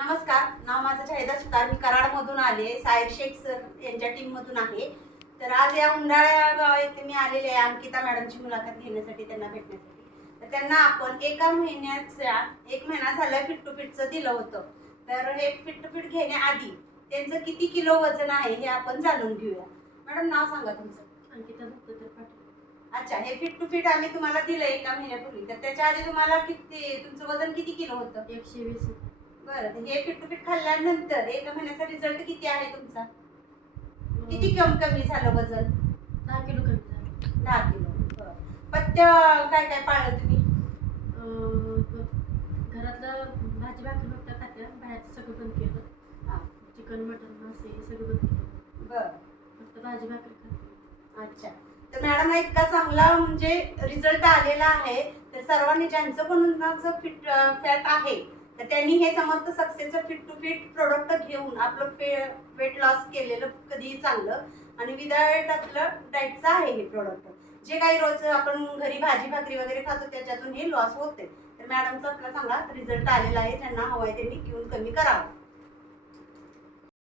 नमस्कार, नाव माझं शाहिदा सुतार. मी कराडमधून आले. साहेर शेख सर यांच्या टीममधून आहे. तर आज या उंडाळ्या येथे मी आलेले आहे अंकिता मॅडमची मुलाखत घेण्यासाठी, त्यांना भेटण्यासाठी. तर त्यांना आपण एक महिना झाला फिट टू फिटचं दिलं होतं. तर हे फिट टू फिट घेण्याआधी त्यांचं किती किलो वजन आहे हे आपण जाणून घेऊया. मॅडम, नाव सांगा तुमचं. अंकिता दत्तात्रय पाटील. अच्छा, हे फिट टू फिट आम्ही तुम्हाला दिलं एका महिन्यापूर्वी. तर त्याच्या आधी तुम्हाला तुमचं वजन किती किलो होतं? 120. बरं, हे फिट टू फिट खाल्ल्यानंतर एका महिन्याचा रिझल्ट किती आहे तुमचा? किती कमी झालं वजन? 10 किलो कमी झालं. 10 किलो. बरं. पथ्य काय काय पाळलं तुम्ही? घरातलं भाजी भाकरी फक्त खात्या, बाहेरचं सगळं बंद केलं. हां. चिकन मटन मासे हे सगळं बंद केलं. बरं. फक्त भाजी भाकरी खाते. अच्छा. तर मॅडम, इतका चांगला म्हणजे रिझल्ट आलेला आहे. तर सर्वांनी ज्यांचं पण फिट फॅट आहे तर त्यांनी हे समर्थ सक्सेसचं फिट टू फिट प्रोडक्ट घेऊन आपलं वेट लॉस केलेलं कधीही चांगलं. आणि विदाउट आपलं डाएटचं आहे हे प्रोडक्ट. जे काही रोज आपण घरी भाजी भाकरी वगैरे खातो त्याच्यातून हे लॉस होते. तर मॅडमचा आपला चांगला रिझल्ट आलेला आहे. ज्यांना हवं आहे त्यांनी घेऊन कमी करावं.